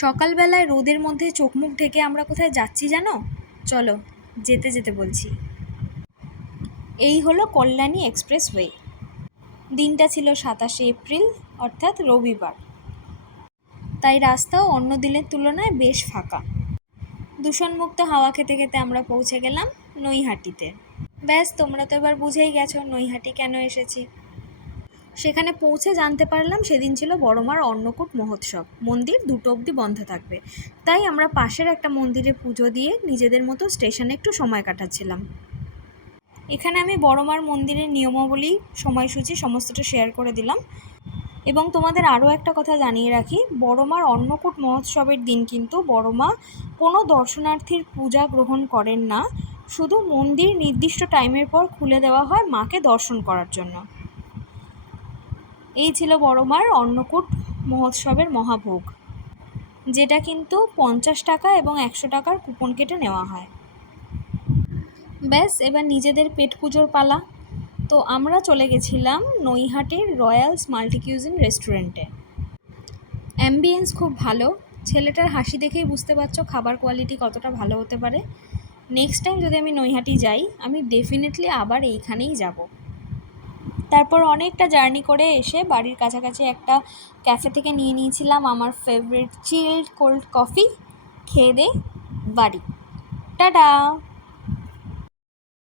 সকালবেলায় রোদের মধ্যে চোখ মুখ ঢেকে আমরা কোথায় যাচ্ছি জানো? চলো যেতে যেতে বলছি। এই হলো কল্যাণী এক্সপ্রেসওয়ে। দিনটা ছিল 27শে এপ্রিল, অর্থাৎ রবিবার। তাই রাস্তাও অন্য দিনের তুলনায় বেশ ফাঁকা। দূষণমুক্ত হাওয়া খেতে খেতে আমরা পৌঁছে গেলাম নৈহাটিতে। ব্যাস, তোমরা তো এবার বুঝেই গেছো নৈহাটি কেন এসেছি। সেখানে পৌঁছে জানতে পারলাম সেদিন ছিল বড়মার অন্নকূট মহোৎসব। মন্দির 2টো অবধি বন্ধ থাকবে, তাই আমরা পাশের একটা মন্দিরে পুজো দিয়ে নিজেদের মতো স্টেশনে একটু সময় কাটাচ্ছিলাম। এখানে আমি বড়মার মন্দিরের নিয়মাবলী, সময়সূচি সমস্তটা শেয়ার করে দিলাম। এবং তোমাদের আরও একটা কথা জানিয়ে রাখি, বড়মার অন্নকূট মহোৎসবের দিন কিন্তু বড়মা কোনো দর্শনার্থীর পূজা গ্রহণ করেন না। শুধু মন্দির নির্দিষ্ট টাইমের পর খুলে দেওয়া হয় মাকে দর্শন করার জন্য। এই ছিল বড়মার অন্নকূট মহোৎসবের মহাভোগ, যেটা কিন্তু 50 টাকা এবং 100 টাকার কুপন কেটে নেওয়া হয়। ব্যাস, এবার নিজেদের পেট পুজোর পালা। তো আমরা চলে গেছিলাম নৈহাটির রয়্যালস মাল্টিকিউজিন রেস্টুরেন্টে। অ্যাম্বিয়েন্স খুব ভালো। ছেলেটার হাসি দেখেই বুঝতে পারছো খাবার কোয়ালিটি কতটা ভালো হতে পারে। নেক্সট টাইম যদি আমি নৈহাটি যাই, আমি ডেফিনেটলি আবার এইখানেই যাব। তারপর অনেকটা জার্নি করে এসে বাড়ির কাছাকাছি একটা ক্যাফে থেকে নিয়ে নিয়েছিলাম আমার ফেভারিট চিল্ড কোল্ড কফি। খেয়ে দে বাড়ি। টাটা।